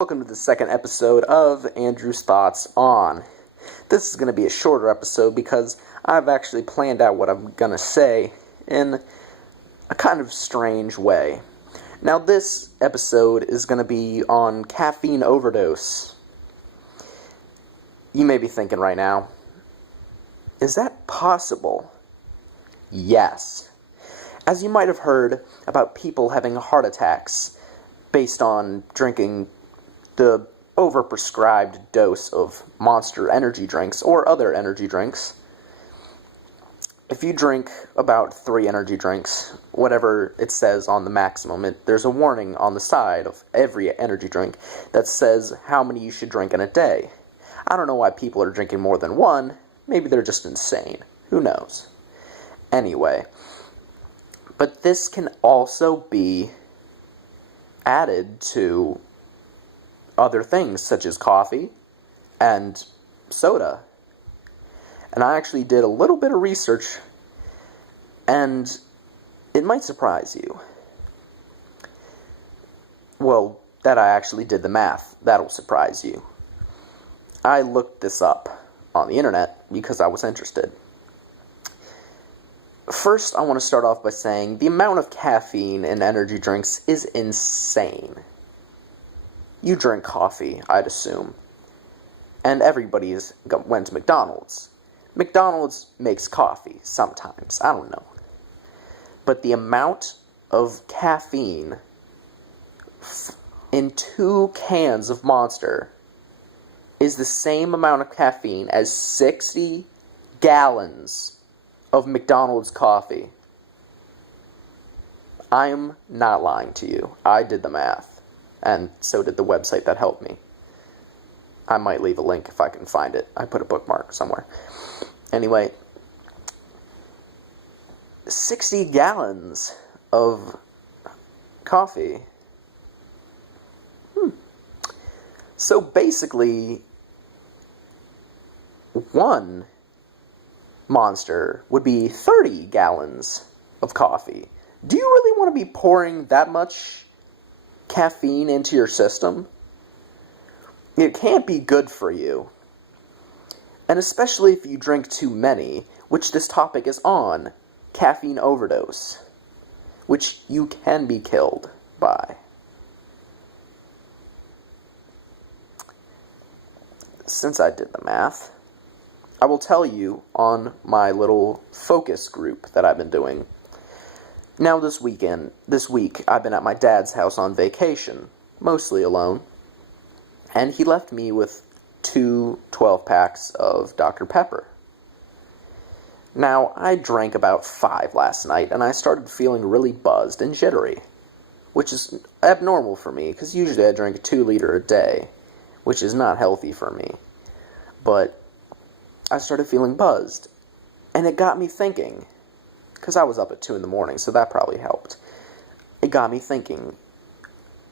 Welcome to the second episode of Andrew's Thoughts On. This is going to be a shorter episode because I've actually planned out what I'm going to say in a kind of strange way. Now, this episode is going to be on caffeine overdose. You may be thinking right now, is that possible? Yes. As you might have heard about people having heart attacks based on drinking the overprescribed dose of Monster energy drinks or other energy drinks. If you drink about 3 energy drinks, whatever it says on the maximum, there's a warning on the side of every energy drink that says how many you should drink in a day. I don't know why people are drinking more than 1. Maybe they're just insane. Who knows? Anyway, but this can also be added to other things such as coffee and soda. And I actually did a little bit of research, and it might surprise you. Well, that I actually did the math. That'll surprise you. I looked this up on the internet because I was interested. First, I want to start off by saying the amount of caffeine in energy drinks is insane. You drink coffee, I'd assume. And everybody's went to McDonald's. McDonald's makes coffee sometimes. I don't know. But the amount of caffeine in 2 cans of Monster is the same amount of caffeine as 60 gallons of McDonald's coffee. I'm not lying to you. I did the math. And so did the website that helped me. I might leave a link if I can find it. I put a bookmark somewhere. Anyway, 60 gallons of coffee. So basically, 1 Monster would be 30 gallons of coffee. Do you really want to be pouring that much caffeine into your system? It can't be good for you. And especially if you drink too many, which this topic is on, caffeine overdose, which you can be killed by. Since I did the math, I will tell you on my little focus group that I've been doing. Now this week, I've been at my dad's house on vacation, mostly alone, and he left me with 2 12-packs of Dr. Pepper. Now, I drank about 5 last night, and I started feeling really buzzed and jittery, which is abnormal for me, because usually I drink a 2-liter a day, which is not healthy for me. But I started feeling buzzed, and it got me thinking, because I was up at 2 in the morning, so that probably helped. It got me thinking,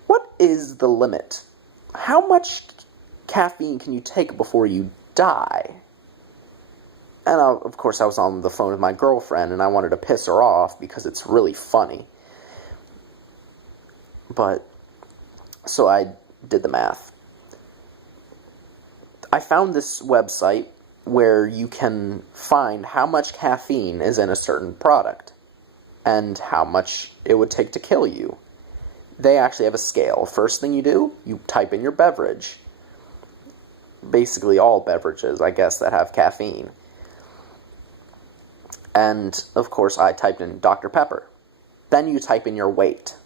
what is the limit? How much caffeine can you take before you die? And of course I was on the phone with my girlfriend, and I wanted to piss her off because it's really funny. But, so I did the math. I found this website where you can find how much caffeine is in a certain product and how much it would take to kill you. They actually have a scale. First thing you do, you type in your beverage. Basically all beverages, I guess, that have caffeine. And, of course, I typed in Dr. Pepper. Then you type in your weight.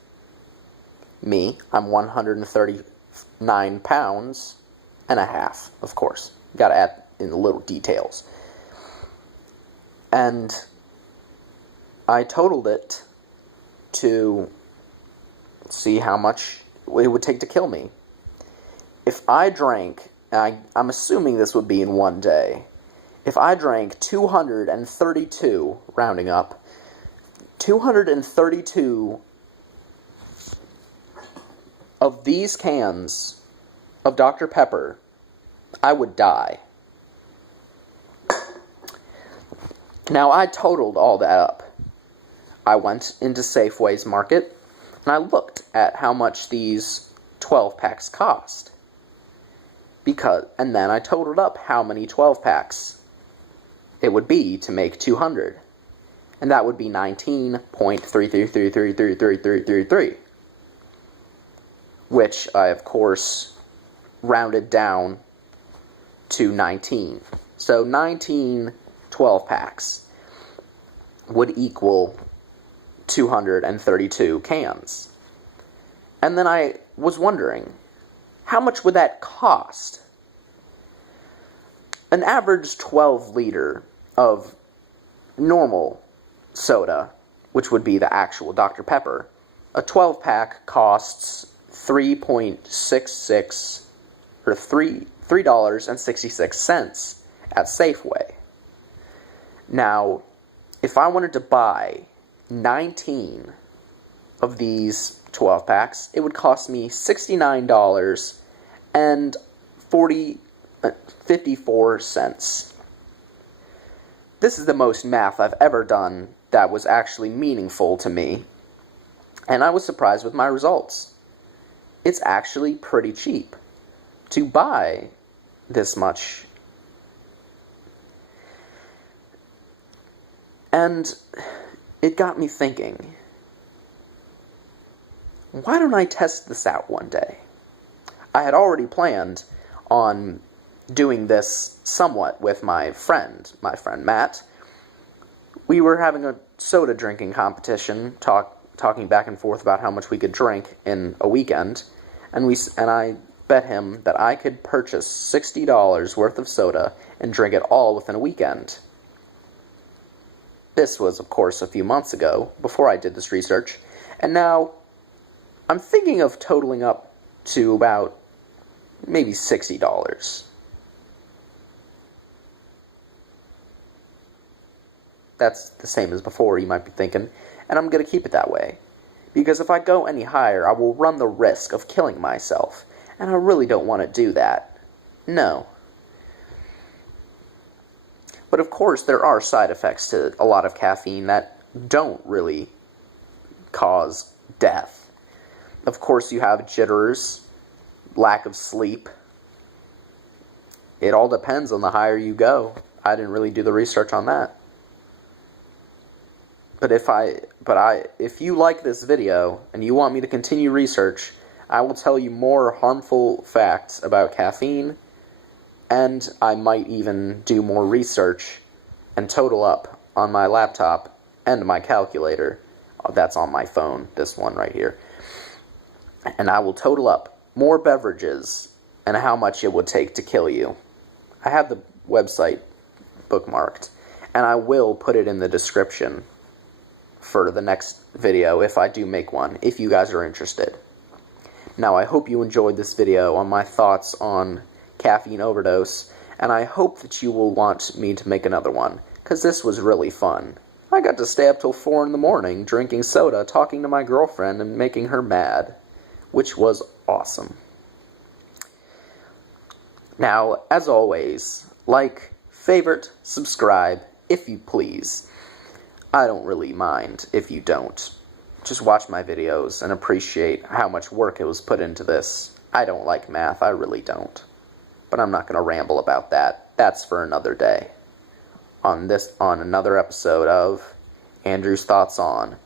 Me, I'm 139 pounds and a half, of course. Gotta add in the little details. And I totaled it to see how much it would take to kill me. If I drank, and I'm assuming this would be in one day, if I drank 232, rounding up, 232 of these cans of Dr. Pepper, I would die. Now, I totaled all that up. I went into Safeway's market, and I looked at how much these 12 packs cost. And then I totaled up how many 12 packs it would be to make 200. And that would be 19.33333333, which I, of course, rounded down to 19. So 19 12 packs would equal 232 cans. And then I was wondering, how much would that cost? An average 12 liter of normal soda, which would be the actual Dr. Pepper, a 12 pack costs $3.66 or $3.66 at Safeway. Now, if I wanted to buy 19 of these 12 packs, it would cost me $69.54. This is the most math I've ever done that was actually meaningful to me, and I was surprised with my results. It's actually pretty cheap to buy this much. And it got me thinking, why don't I test this out one day? I had already planned on doing this somewhat with my friend Matt. We were having a soda drinking competition, talking back and forth about how much we could drink in a weekend, and I bet him that I could purchase $60 worth of soda and drink it all within a weekend. This was, of course, a few months ago, before I did this research, and now I'm thinking of totaling up to about maybe $60. That's the same as before, you might be thinking, and I'm going to keep it that way. Because if I go any higher, I will run the risk of killing myself, and I really don't want to do that. No. But of course, there are side effects to a lot of caffeine that don't really cause death. Of course, you have jitters, lack of sleep. It all depends on the higher you go. I didn't really do the research on that. But if you like this video and you want me to continue research, I will tell you more harmful facts about caffeine, and I might even do more research and total up on my laptop and my calculator. That's on my phone, this one right here. And I will total up more beverages and how much it would take to kill you. I have the website bookmarked, and I will put it in the description for the next video if I do make one, if you guys are interested. Now, I hope you enjoyed this video on my thoughts on caffeine overdose, and I hope that you will want me to make another one, because this was really fun. I got to stay up till 4 in the morning drinking soda, talking to my girlfriend, and making her mad, which was awesome. Now, as always, like, favorite, subscribe, if you please. I don't really mind if you don't. Just watch my videos and appreciate how much work it was put into this. I don't like math, I really don't. But I'm not going to ramble about that. That's for another day. On another episode of Andrew's Thoughts On.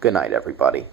Good night, everybody.